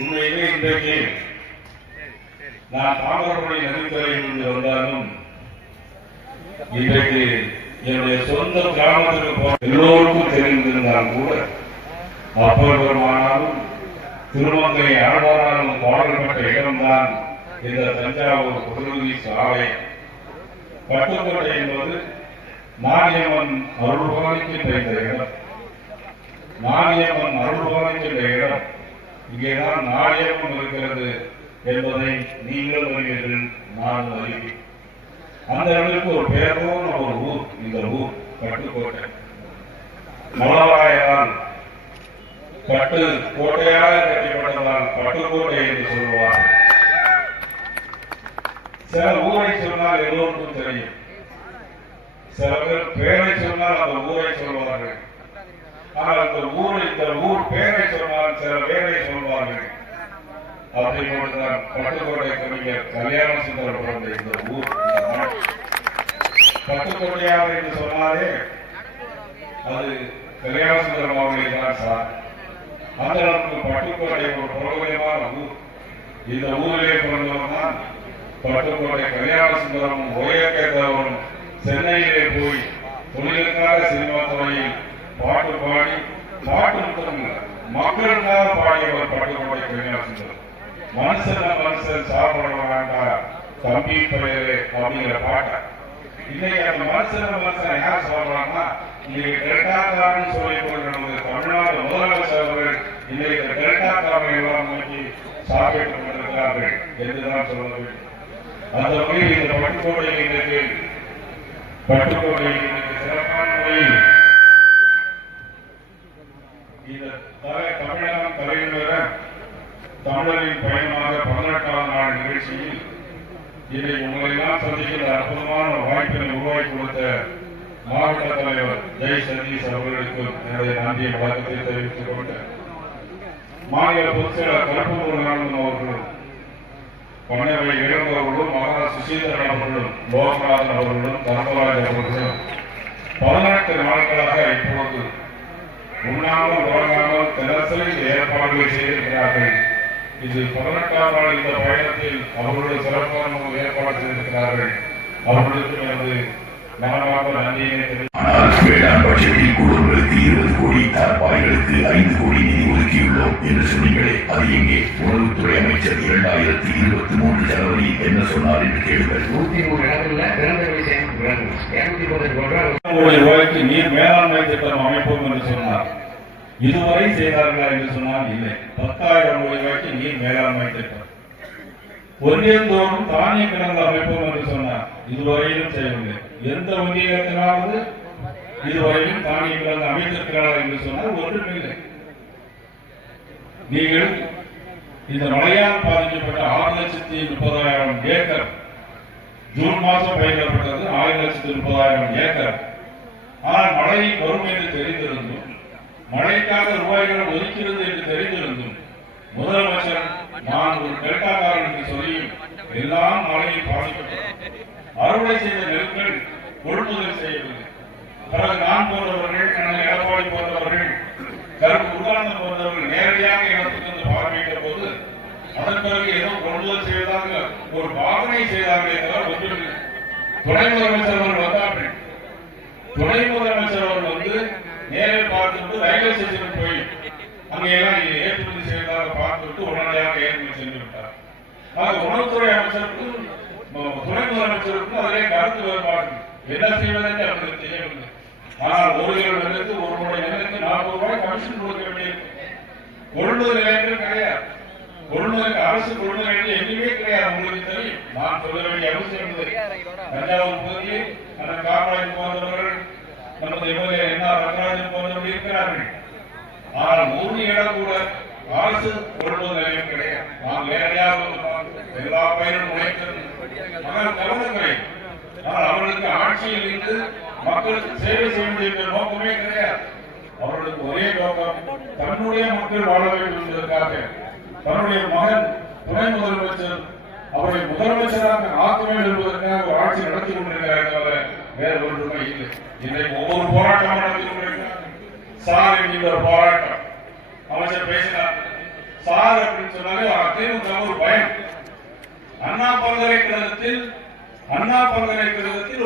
உண்மையிலே இன்றைக்கு நான் தாமரபரணி நதிக்கரையில் வந்தாலும் இன்றைக்கு என்னுடைய சொந்த கிராமத்திற்கு எல்லோருக்கும் தெரிந்திருந்தால் கூட அப்பர் பெருமானாலும் திருமங்கை ஆழ்வாராலும் பாடல்பட்ட இடம்தான் இந்த தஞ்சாவூர் புதுவி சாலை. பட்டுக்கோட்டை என்பது நாணியம்மன் அருள்பாலிக்கின்ற இந்த இடம். நாணியம்மன் அருள்பாலிக்கின்ற இடம். இங்கேதான் நாணியம்மன் இருக்கிறது என்பதை நீங்கள் அறிவீர்கள், நான் அறிவேன். அந்த இடத்துக்கு ஒரு பெயர் போன ஒரு ஊர் இந்த ஊர் பட்டுக்கோட்டை. மலராயால் பட்டு கோட்டையாக கட்டப்பட்டதால் பட்டுக்கோட்டை என்று சொல்லுவார். சில ஊரை சொன்னால் எல்லோருக்கும் தெரியும். சில பேர் பேரை சொன்னால் அந்த ஊரை சொல்வார்கள். ஆனால் அந்த ஊர் பேரை சொன்னால் சில பேரை சொல்வார்கள். அப்படி போட்டுதான் பட்டுக்கோட்டை கவிஞர் கல்யாண சுந்தரம் பிறந்த இந்த ஊர். பட்டுக்கோட்டையாக என்று சொன்னாலே அது கல்யாண சுந்தரம் அவர்களை தான் சார். அந்த அளவுக்கு பட்டுக்கோட்டை ஒரு பிரபலமான ஊர். இந்த ஊரிலே பிறந்தவன் தான் பட்டுக்கோட்டை கல்யாண சுந்தரமும் ஓயக்கேதவரும் சென்னையிலே போய் தொழிலுக்காக சினிமா துறையில் பாட்டு பாடி பாட்டு மக்களுக்காக பாடியவர் பட்டுக்கோட்டை கல்யாண சுந்தரம். மனுஷன் சாப்பிட வேண்டாம் தம்பி பெயரே அப்படிங்கிற பாட்டை இன்னைக்கு அந்த மனுஷன் யார் சொல்றாங்கன்னா இன்னைக்கு டெல்டாக்காரன் சொல்லி நமது தமிழ்நாடு முதலமைச்சர் அவர்கள் இன்னைக்கு டெல்டாக்காரன் எல்லாம் நோக்கி சாப்பிட்டு கொண்டிருக்கிறார்கள் என்றுதான் சொல்ல வேண்டும். அந்த வகையில் இந்த பட்டுக்கோட்டையில் இன்றைக்கு சிறப்பான முறையில் இந்த தமிழகம் தலைநகர தமிழரின் பயணமாக 18ஆம் நாள் நிகழ்ச்சியில் இன்றைக்கு உங்களை எல்லாம் சந்திக்கின்ற அற்புதமான வாய்ப்பினை உருவாக்கி கொடுத்த மாவட்ட தலைவர் ஜெய் சதீஷ் அவர்களுக்கு என்னுடைய நன்றியை வழக்கத்தை தெரிவித்துக் கொண்டு மாநில பொதுச்செயலர் கருப்பூர் நானந்தன் அவர்களும் பன்னவை இளங்கவர்களும் மகா சுசீதரன் அவர்களும் லோகநாதன் அவர்களும் தர்மராஜ் அவர்களும் 18 நாட்களாக இப்போது உண்ணாமல் உறங்காமல் தினசரி ஏற்பாடுகள் செய்திருக்கிறார்கள். இது 18ஆம் நாள் இந்த பயணத்தில் அவர்களுடைய சிறப்பான ஏற்பாடு செய்திருக்கிறார்கள். அவர்களுக்கு எனது மனமாக நன்றியை வேளாண் பட்ஜெட்டில் குழுக்களுக்கு 20 கோடி, தார்பாய்களுக்கு 5 கோடி நிதி ஒதுக்கியுள்ளோம் என்று சொன்னீங்களே, அது எங்கே? உணவுத்துறை அமைச்சர் 2023 ஜனவரியில் என்ன சொன்னார் என்று கேளுங்கள். 103 இடங்களில் திறந்தவெளி சேமிப்பு 210 கோடி ரூபாய்க்கு நீர் மேலாண்மை திட்டம் அமைப்போம் என்று சொன்னார். இதுவரை செய்தார்களா என்று சொன்னால் இல்லை. 10,000 கோடி ரூபாய்க்கு நீர் மேலாண்மை திட்டம். ஒன்றியந்தோறும் தானிய கிடங்கு அமைப்போம் என்று சொன்னார். இதுவரையிலும் செய்யவில்லை. எந்த ஒன்றியத்தினாவது இதுவரையிலும் தானிய கிடங்கு அமைத்திருக்கிறார்கள் என்று சொன்னால் ஒன்றுமில்லை. நீங்கள் இந்த மழையால் பாதிக்கப்பட்ட 6,30,000 ஏக்கர் ஜூன் மாதம் பயிரிடப்பட்டது 6,30,000 ஏக்கர். ஆனால் மழை வரும் என்று தெரிந்திருந்தும் மழைக்காக ரூபாய்களை ஒதுக்கிறது என்று தெரிந்திருந்தும் முதலமைச்சர் நான் ஒரு டெல்டாக்காரன் என்று சொல்லி எல்லாம் மழையை பாதிக்கப்பட்டது. அறுவடை செய்த நெற்கள் கொள்முதல் செய்யவில்லை. பிறகு நான் போன்றவர்கள், எடப்பாடி போன்றவர்கள், கருப்பு உதாரணம் போன்றவர்கள் நேரடியாக இடத்துக்கு வந்து பார்வையிட்ட போது அதன் பிறகு ஏதோ கொள்முதல் செய்வதாக ஒரு பாவனை செய்தார்களே தவிர ஒன்றுமில்லை. துணை முதலமைச்சர் அவர்கள் வந்தார்கள். துணை முதலமைச்சர் அவர்கள் வந்து நேரில் பார்த்துவிட்டு ரயில்வே ஸ்டேஷனுக்கு போய் அங்கெல்லாம் ஏற்றுமதி செய்வதாக பார்த்துவிட்டு உடனடியாக ஏற்றுமதி சென்று விட்டார். உணவுத்துறை அமைச்சருக்கும் துணை முதலமைச்சருக்கும் அதிலே கருத்து வேறுபாடு. என்ன செய்வதென்று அவர்களுக்கு தெரியவில்லை. ஆனால் 1 கிலோ நெல்லுக்கு 1 மூடை நெல்லுக்கு 40 ரூபாய் கமிஷன் கொடுக்க வேண்டியிருக்கு. கொள்முதல் நிலையங்கள் கிடையாது. கொள்முதலுக்கு அரசு கொள்முதல் நிலையம் எதுவுமே கிடையாது. உங்களுக்கு தெரியும். நான் சொல்ல வேண்டிய அவசியம் இல்லை. தஞ்சாவூர் பகுதியில் அந்த காமராஜ் போன்றவர்கள், நமது எம்எல்ஏ என்ஆர் ரங்கராஜன் போன்றவர்கள் இருக்கிறார்கள். ஆனால் 1 இடம் கூட அரசு கொள்முதல் நிலையம் கிடையாது. நாம் நேரடியாக எல்லா பயிரும் உழைக்கிறது மகள் கவனங்களை. ஆனால் அவர்களுக்கு ஆட்சியில் இருந்து மக்களுக்கு சேவை செய்ய வேண்டிய நோக்கமே கிடையாது. அவர்களுக்கு ஒரே நோக்கம் தன்னுடைய மக்கள் வாழ வேண்டும் என்பதற்காக தன்னுடைய மகன் துணை முதலமைச்சர் அவரை முதலமைச்சராக ஆக்க வேண்டும் என்பதற்காக ஒரு ஆட்சி நடத்தி கொண்டிருக்கிறார்கள். தவிர வேறு ஒன்றுமே இல்லை. இன்றைக்கு ஒவ்வொரு போராட்டமும் நடத்தி கொண்டிருக்கிறார்கள். சார் என்கிற போராட்டம் அமைச்சர் பேசினார். சார் அப்படின்னு சொன்னாலே திமுக ஒரு பயம். அண்ணா பல்கலைக்கழகத்தில்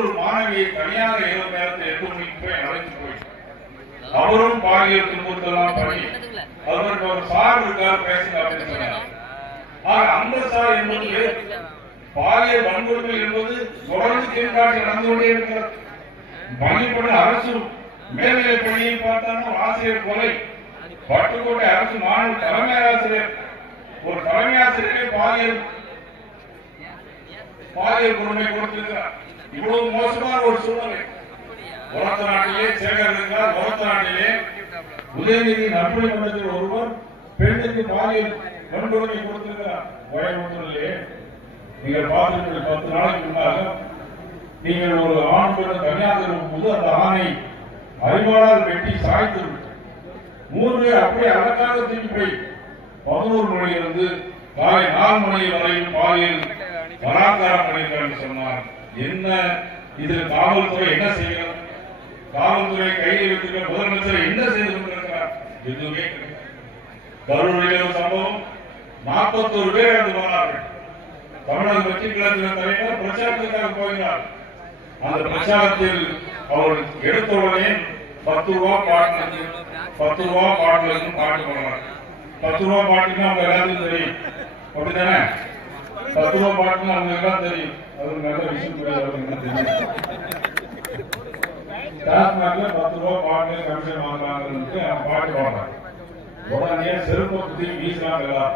ஒரு மாணவியை தனியாக இரவு நேரத்தில் 8 மணிக்கு போய் அழைத்து போய் அவரும் பாலியல் துன்புறுத்தலாம் பண்ணி அவருக்கு ஒரு சார் இருக்கார் பேசுங்க அப்படின்னு சொன்னார். அந்த சார் என்பது பாலியல் வன்கொடுமை என்பது தொடர்ந்து கீழ்காட்சி நடந்து கொண்டே இருக்கிறது. பள்ளிப்பட அரசு மேல்நிலை பள்ளியை பார்த்தாலும் ஆசிரியர் கொலை, பட்டுக்கோட்டை அரசு மாணவர் தலைமை ஆசிரியர் ஒரு தலைமை ஆசிரியரை பாலியல் கொடுமை கொடுத்திருக்கிறார். இவ்வளவு மோசமான ஒரு சூழ்நிலை உலக நாட்டிலே சேகரிக்கிறார். உலக நாட்டிலே உதயநிதி நற்பணி மன்றத்தில் ஒருவர் பெண்ணுக்கு பாலியல் வன்கொடுமை கொடுத்திருக்கிறார். கோயம்புத்தூரிலே நீங்கள் பார்த்திருக்கிற 10 நாளைக்கு முன்னாக நீங்கள் ஒரு ஆண் பெண் தனியாக இருக்கும்போது அந்த ஆணை அறிவாளால் வெட்டி சாய்த்து 3 பேர் அப்படியே அழகாக தூக்கி போய் 11 மணியிலிருந்து காலை 4 மணி வரையில் பாலியல் பலாத்காரம் பண்ணியிருக்காங்க சொன்னார். என்ன இதில் காவல்துறை என்ன செய்கிறது? காவல்துறை கையில் வைத்திருக்கிற முதலமைச்சர் என்ன செய்து கொண்டிருக்கிறார்? எதுவுமே கரூரில் ஒரு சம்பவம் 41 பேர் இறந்து போனார்கள். தமிழக வெற்றி கழகத்தின் தலைவர் பிரச்சாரத்திற்காக போகிறார். அந்த பிரச்சாரத்தில் அவர் எடுத்தவுடனே 10 ரூபா பாட்டு 10 ரூபா பாட்டுல பாட்டு போனார். 10 ரூபா பாட்டுன்னா அவங்க எல்லாத்துக்கும் தெரியும், அப்படித்தானே? 10 ரூபா பாட்டுன்னா அவங்க எல்லாம் தெரியும். அது நல்ல விஷயம் தெரியும். டாஸ்மாக்ல 10 ரூபா பாட்டு கமிஷன் வாங்குறாங்க பாட்டு போடுறாங்க. உடனே செருப்பை குத்தி வீசலாம் எல்லாம்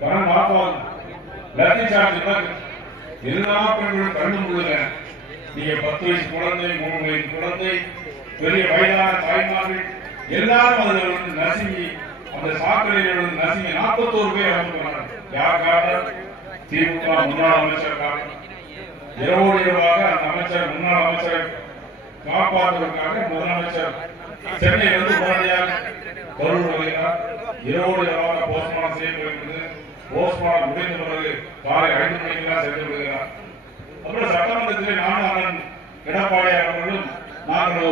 கடன் மாற்றம் லத்தி சார்ஜ் எல்லா பெண்களும் கண்ணு முழுங்க. நீங்க 10 வயசு குழந்தை, 3 வயசு குழந்தை, பெரிய வயதான தாய்மார்கள் எல்லாரும் அதில் நசுங்கி அந்த சாக்கடையில் நசுங்கி 41 பேர் இறந்துள்ளார்கள். யார் காரணம்? திமுக முன்னாள் அமைச்சர் காரணம். இரவோடு இரவாக அந்த அமைச்சர் முன்னாள் அமைச்சரை காப்பாற்றுவதற்காக முதலமைச்சர் சென்னையிலிருந்து உடனடியாக கரூர் வருகிறார். இரவோடு இரவாக போஸ்ட்மார்டம் செய்யப்படுகிறது. போஸ்ட்மார்டம் முடிந்த பிறகு காலை 5 மணிக்கெல்லாம் சென்று விடுகிறார். அப்புறம் சட்டமன்றத்தில் நானும் எடப்பாடி அவர்களும் நாங்கள்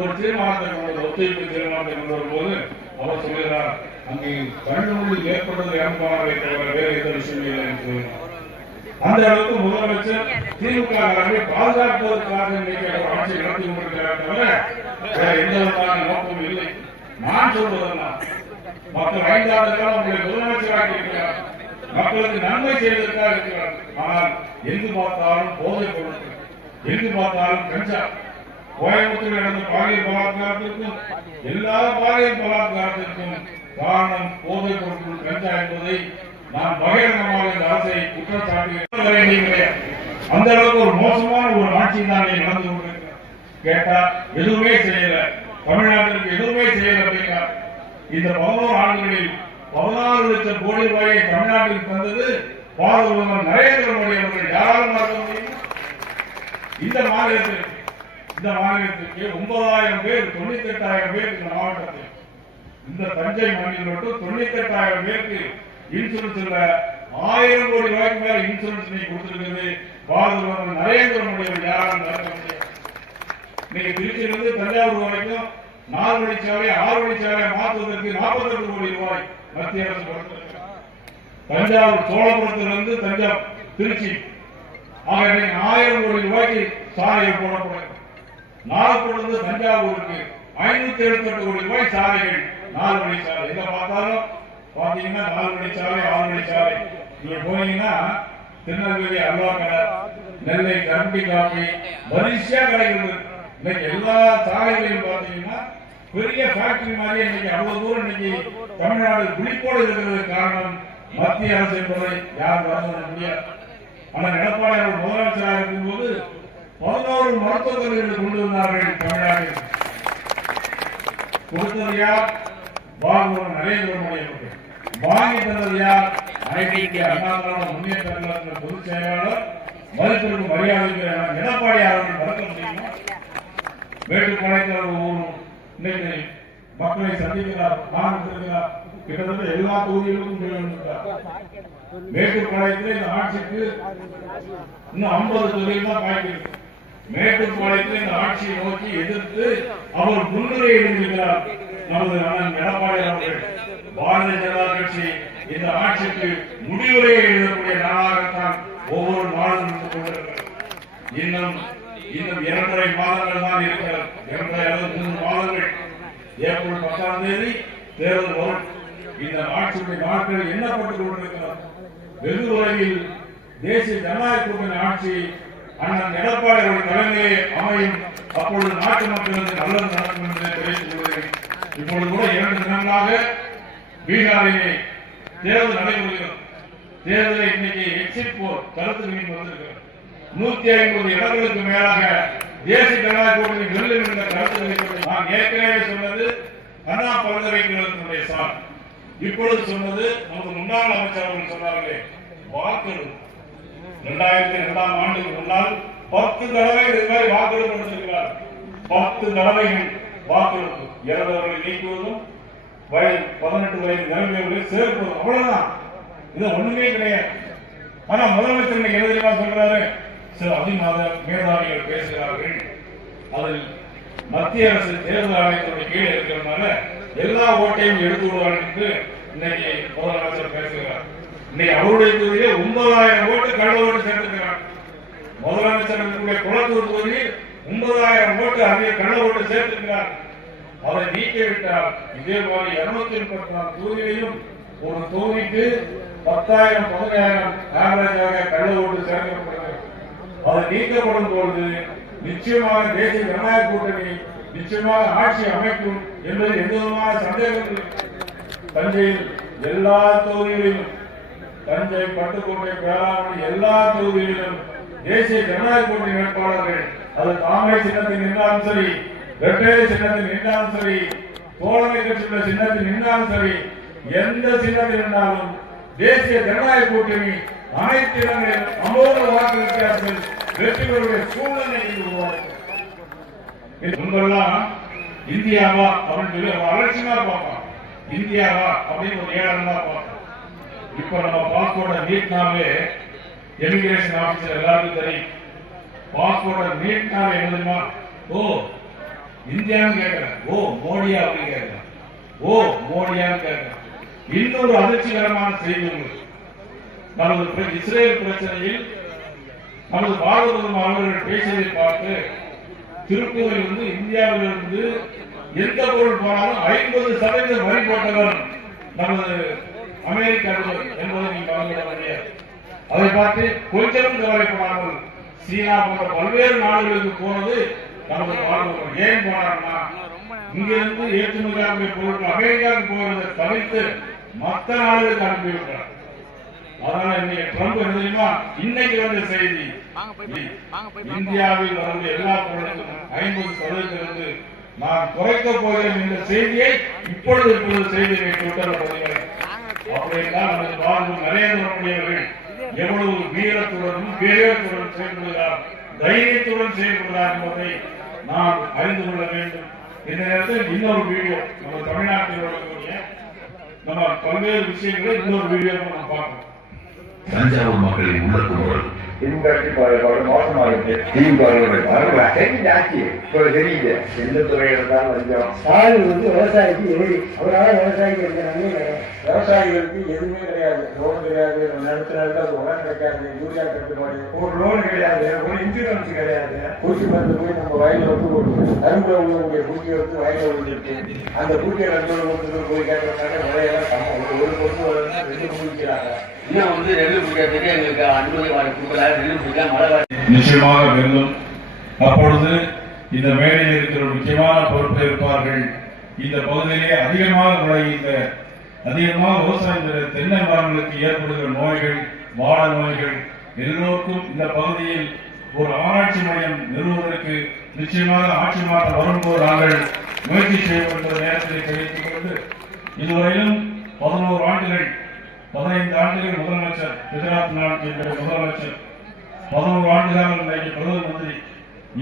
ஒரு தீர்மானத்தை ஒத்துழைப்பு தீர்மானத்தை கொண்டு வரும்போது அவர் சொல்கிறார், அங்கே கண்ணூரில் ஏற்பட்டது இறந்தாரை தவிர வேறு எந்த விஷயம் இல்லை என்று சொல்கிறார். அந்த அளவுக்கு முதலமைச்சர் திமுக பாதுகாப்பதற்காக ஆட்சி நடத்தி கொண்டிருக்கிறார் தவிர வேற எந்த விதமான நோக்கமும் இல்லை. நான் சொல்வதெல்லாம் மக்கள் 5 ஆண்டு காலம் உங்களை முதலமைச்சராக இருக்கிறார், மக்களுக்கு நன்மை செய்வதற்காக இருக்கிறார். ஆனால் எங்கு பார்த்தாலும் போதைப் பொருட்கள், எங்கு பார்த்தாலும் கஞ்சா. கோயம்புத்தூரில் நடந்த பாலியல் பலாத்காரத்திற்கும் எல்லா பாலியல் பலாத்காரத்திற்கும் காரணம் போதைப் பொருட்கள், கஞ்சா என்பதை நான் பகிரங்கமாக இந்த அரசை குற்றம் சாட்டுகிறேன். அந்த அளவுக்கு ஒரு மோசமான ஒரு ஆட்சி தான் நடந்து கொண்டிருக்கிறார். கேட்டா எதுவுமே செய்யல, தமிழ்நாட்டிற்கு எதுவுமே செய்யல அப்படின்னா இந்த 11 ஆண்டுகளில் 14 லட்சம் கோடி ரூபாயை தமிழ்நாட்டில் தந்தது பாரத பிரதமர் நரேந்திர மோடி அவர்கள். யாராலும் மறக்க முடியும்? இந்த மாநிலத்திற்கு 9,000 பேர் 98,000 பேர் இந்த மாவட்டத்தில், இந்த தஞ்சை மண்ணில் மட்டும் 98,000 பேருக்கு இன்சூரன்ஸ் இல்ல. 1000 கோடி ரூபாய்க்கு மேல இன்சூரன்ஸ் கொடுத்திருக்கிறது பாரத பிரதமர் நரேந்திர மோடி அவர்கள். யாராலும் மறக்க முடியும்? இன்னைக்கு திருச்சியிலிருந்து தஞ்சாவூர் வரைக்கும் 4 வழிச்சாலை 6 வழிச்சாலை மாற்றுவதற்கு 48 கோடி ரூபாய் மத்திய அரசு கொடுத்திருக்கிறது. தஞ்சாவூர் சோழபுரத்திலிருந்து தஞ்சாவூர் திருச்சி ஆக 1000 கோடி ரூபாய்க்கு சாலைகள் போடப்படும். நாகப்பட்டினத்திலிருந்து தஞ்சாவூருக்கு 578 கோடி ரூபாய் சாலைகள் 4 வழிச்சாலை. எங்க பார்த்தாலும் பாத்தீங்கன்னா 4 வழிச்சாலை 6 வழிச்சாலை. நீங்க போனீங்கன்னா திருநெல்வேலி அல்வா கடை, நெல்லை கரும்பி காஃபி வரிசையா கிடைக்கிறது. இன்னைக்கு எல்லா சாலைகளையும் பாத்தீங்கன்னா பெரிய ஃபேக்டரி மாதிரி இன்னைக்கு அவ்வளவு தூரம் இன்னைக்கு தமிழ்நாடு விழிப்போடு இருக்கிறது. காரணம் மத்திய அரசு என்பதை யார் வர முடியாது. ஆனால் எடப்பாடி அவர்கள் முதலமைச்சராக இருக்கும்போது 11 மருத்துவக் கல்லூரிகளை கொண்டு வந்தார்கள் தமிழ்நாட்டில். கொடுத்தது யார்? பாரத நரேந்திர மோடி அவர்கள். வாங்கி தந்தது யார்? அண்ணா திராவிட முன்னேற்ற கழகத்தின் பொதுச் செயலாளர் மருத்துவருக்கு மரியாதை எடப்பாடி அவர்கள் மறக்க முடியுமா? மேட்டுப்பாளையத்தில் இன்னைக்கு மக்களை சந்திக்கிறார், இருக்கிறார். கிட்டத்தட்ட எல்லா தொகுதிகளுக்கும் மேட்டுப்பாளையத்தில் இந்த ஆட்சிக்கு இன்னும் 50 தொகுதிகள் தான் பாய்க்கிறது. மேட்டுப்பாளையத்தில் இந்த ஆட்சியை நோக்கி எதிர்த்து அவர் முன்னுரை எழுதியிருக்கிறார். நமது அண்ணன் எடப்பாடி அவர்கள் பாரதிய ஜனதா கட்சி இந்த ஆட்சிக்கு முடிவுரையை எழுதக்கூடிய நாளாகத்தான் ஒவ்வொரு நாளும் இருந்து கொண்டிருக்கிறது. இன்னும் 2.5 மாதங்கள் தான் இருக்கிறது. 2 அல்லது 3 மாதங்கள். ஏப்ரல் 10ஆம் தேதி தேர்தல் வரும். இந்த ஆட்சியுடைய நாட்கள் எண்ணப்பட்டுக் கொண்டிருக்கிறது. வெகு விரைவில் தேசிய ஜனநாயக கூட்டணி ஆட்சி அண்ணன் எடப்பாடி அவர்கள் தலைமையிலே அமையும். அப்பொழுது நாட்டு மக்களுக்கு நல்லது நடக்கும் என்று தெரிவித்துக் கொள்கிறேன். இப்பொழுது கூட 2 தினங்களாக பீகாரிலே தேர்தல் நடைபெறுகிறது. தேர்தலை இன்னைக்கு எக்ஸிட் போல் கருத்து கணிப்பு வந்திருக்கிறது. 150 இடங்களுக்கு மேலாக தேசிய ஜனநாயக கூட்டணி வெல்லும் என்ற கருத்து கணிப்பு நான் ஏற்கனவே சொன்னது அண்ணா பல்கலைக்கழகத்தினுடைய சார். இப்பொழுது சொன்னது நமது முன்னாள் அமைச்சர் அவர்கள் சொன்னார்களே வாக்கெடுப்பு. 2002ஆம் ஆண்டுக்கு முன்னால் 10 தடவை இதுவரை வாக்கெடுப்பு நடத்திருக்கிறார். 10 தடவைகள் வாக்கெடுப்பு. இறந்தவர்களை நீக்குவதும் 18 வயது நிரம்பியவர்களை சேர்ப்பதும் அவ்வளவுதான். இது ஒண்ணுமே கிடையாது. ஆனா முதலமைச்சர் இன்னைக்கு என்ன தெரியுமா சொல்றாரு? சில அதிகமாக மேதாவிகள் பேசுகிறார்கள். அதில் மத்திய அரசு தேர்தல் ஆணையத்துடைய கீழே இருக்கிறதுனால எல்லா ஓட்டையும் எடுத்து விடுவார்கள் என்று இன்னைக்கு முதலமைச்சர் பேசுகிறார். இன்னைக்கு அவருடைய தொகுதியிலே 9,000 ஓட்டு கள்ள ஓட்டு சேர்த்திருக்கிறார். முதலமைச்சர் குளத்தூர் தொகுதியில் 9,000 ஓட்டு அதிக கள்ள ஓட்டு சேர்த்திருக்கிறார். அதை நீக்கிவிட்டார். இதே மாதிரி 234 தொகுதியிலும் ஒரு தொகுதிக்கு 10,000 15,000 ஆவரேஜாக கள்ள ஓட்டு சேர்க்கப்படுகிறது. அது நீக்கப்படும் பொழுது நிச்சயமாக தேசிய ஜனநாயக கூட்டணி நிச்சயமாக ஆட்சி அமைக்கும் என்பது எந்த விதமான சந்தேகம் இல்லை. தஞ்சையில் எல்லா தொகுதிகளிலும், தஞ்சை, பட்டுக்கோட்டை, பேராவணி எல்லா தொகுதிகளிலும் தேசிய ஜனநாயக கூட்டணி வேட்பாளர்கள் அது தாமரை சின்னத்தில் நின்றாலும் சரி, இரட்டை சின்னத்தில் நின்றாலும் சரி, தோழமை கட்சியுள்ள சின்னத்தில் நின்றாலும் சரி, எந்த சின்னத்தில் நின்றாலும் தேசிய ஜனநாயக கூட்டணி அனைத்து இடங்களில் அமோக வாக்கு வித்தியாசத்தில் வெற்றி பெறுவதை சூழ்நிலை உருவாக்கும். முன்பெல்லாம் இந்தியாவா அப்படின்னு சொல்லி ஒரு அலட்சியமா பார்ப்பான். இந்தியாவா அப்படின்னு ஒரு ஏழம் தான் பார்ப்போம். இப்ப நம்ம பாஸ்போர்ட்டை நீட்டினாவே எமிகிரேஷன் ஆபீசர் எல்லாருக்கும் தெரியும். பாஸ்போர்ட்டை நீட்டினாவே என்ன தெரியுமா? ஓ இந்தியான்னு கேட்கிறேன், ஓ மோடியா அப்படின்னு கேட்கிறேன், ஓ மோடியான்னு கேட்கிறேன். இன்னொரு அதிர்ச்சிகரமான செய்தி உங்களுக்கு, நமது இஸ்ரேல் பிரச்சனையில் நமது பாரத பிரதமர் அவர்கள் பேசியதை பார்த்து திருப்பூரில் இருந்து இந்தியாவிலிருந்து எந்த பொருள் போனாலும் 50% வரி போட்டவர் நமது அமெரிக்க அதிபர் என்பதை நீங்கள் கவனிக்க முடியாது. அதை பார்த்து கொஞ்சம் கவலைப்படாமல் சீனா போன்ற பல்வேறு நாடுகளுக்கு போனது நமது பாரத ஏன் போனார்னா இங்கிருந்து ஏற்றுமதியாகிய பொருட்கள் அமெரிக்காவுக்கு போவதை தவிர்த்து மற்ற நாடுகளுக்கு அனுப்பிவிட்டார். அதனால இன்னைக்கு ட்ரம்ப் என்ன தெரியுமா? இன்னைக்கு வந்த செய்தி, இந்தியாவில் வரக்கூடிய எல்லா பொருட்களும் 50% நான் குறைக்க போகிறேன் என்ற செய்தியை இப்பொழுது செய்தியை ட்விட்டர்ல பதிவுகிறேன். அப்படின்னா நமது பாரத நரேந்திர மோடியவர்கள் எவ்வளவு வீரத்துடனும் வீரத்துடன் செயல்படுகிறார், தைரியத்துடன் செயல்படுகிறார் என்பதை நாம் அறிந்து கொள்ள வேண்டும். இந்த நேரத்தில் இன்னொரு வீடியோ நம்ம தமிழ்நாட்டில் வரக்கூடிய நம்ம பல்வேறு விஷயங்களை இன்னொரு வீடியோ நம்ம பார்க்கணும். தஞ்சாவூர் மக்களின் உள்ள குரல் மோசமா இருக்கு. தெரியுது எந்த துறையில தான் லஞ்சம். ஆள் விவசாயிக்கு எதிரி. அவரால் விவசாயிக்கு எந்த நன்மையும் கிடையாது. விவசாயிகளுக்கு எதுவுமே கிடையாது. லோன் கிடையாது, நிலத்துல உரம் கிடைக்காது, யூரியா கட்டுப்பாடு, ஒரு லோன் கிடையாது, ஒரு இன்சூரன்ஸ் கிடையாது. பூச்சி மருந்து போய் நம்ம வயல வந்து கொடுக்குது. கரும்புல உள்ளவங்களுடைய பூச்சியை வந்து வயல விழுந்துருக்கு. அந்த பூச்சியை 2 வருஷத்துக்கு போய் கேட்கறதுனால விலையெல்லாம் சமம். ஒரு பொருள் வளர்ந்து 2 பூச்சிக்கிறாங்க. இன்னும் நெல் பிடிக்கிறதுக்கு எங்களுக்கு அனுமதி கொடுக்கல. நெல் பிடிக்க மழை நிச்சயமாக வெல்லும். அப்பொழுது இந்த மேடையில் இருக்கிற முக்கியமான பொறுப்பில் இருப்பார்கள். இந்த பகுதியிலே அதிகமாக விவசாயம் தென்னை மரங்களுக்கு ஏற்படுகிற நோய்கள், வாழ நோய்கள் எல்லோருக்கும் இந்த பகுதியில் ஒரு ஆராய்ச்சி மையம் நிறுவுவதற்கு நிச்சயமாக ஆட்சி மாற்றம் வரும்போது நாங்கள் முயற்சி செய்வோம் என்ற நேரத்தில் தெரிவித்துக் கொண்டு இதுவரையிலும் 11 ஆண்டுகள் 15 ஆண்டுகள் முதலமைச்சர், குஜராத் நாட்டினுடைய முதலமைச்சர், 11 ஆண்டுகள் இன்றைக்கு பிரதம மந்திரி,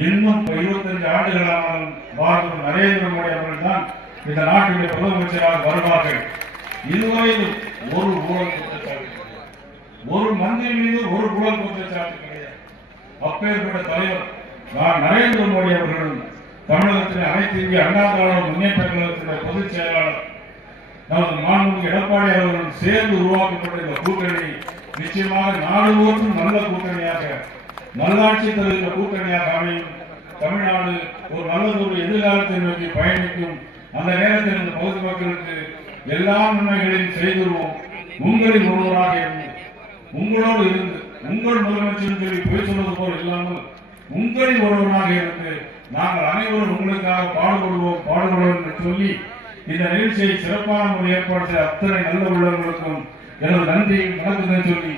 இன்னும் 25 ஆண்டுகளானாலும் பாரத நரேந்திர மோடி அவர்கள் தான் இந்த நாட்டினுடைய முதலமைச்சராக வருவார்கள். இதுவரையிலும் ஒரு ஊழல் குற்றச்சாட்டு கிடையாது, ஒரு மந்திரி மீது ஒரு ஊழல் குற்றச்சாட்டு கிடையாது. அப்பேற்பட்ட தலைவர் நான் நரேந்திர மோடி அவர்களும் தமிழகத்தில் அனைத்து இந்திய அண்ணா திராவிட முன்னேற்ற கழகத்தினுடைய பொதுச் செயலாளர் நமது மாண்புமிகு எடப்பாடி அவர்கள் சேர்ந்து உருவாக்கப்பட்ட இந்த கூட்டணி நிச்சயமாக நாடு போற்றும் நல்ல கூட்டணியாக, நல்லாட்சி தருகின்ற கூட்டணியாக அமையும். தமிழ்நாடு ஒரு நல்லதொரு எதிர்காலத்தை நோக்கி பயணிக்கும். அந்த நேரத்தில் இந்த பகுதி மக்களுக்கு எல்லா நன்மைகளையும் செய்திருவோம். உங்களில் ஒருவராக இருந்து, உங்களோடு இருந்து, உங்கள் முதலமைச்சர் சொல்லி போய் சொல்வது போல் இல்லாமல் உங்களில் ஒருவராக இருந்து நாங்கள் அனைவரும் உங்களுக்காக பாடுபடுவோம் என்று சொல்லி இந்த நிகழ்ச்சியை சிறப்பான முறையில் ஏற்பாடு செய்த அத்தனை நல்ல உள்ளவர்களுக்கும் எனது நன்றி வணக்கத்தை சொல்லி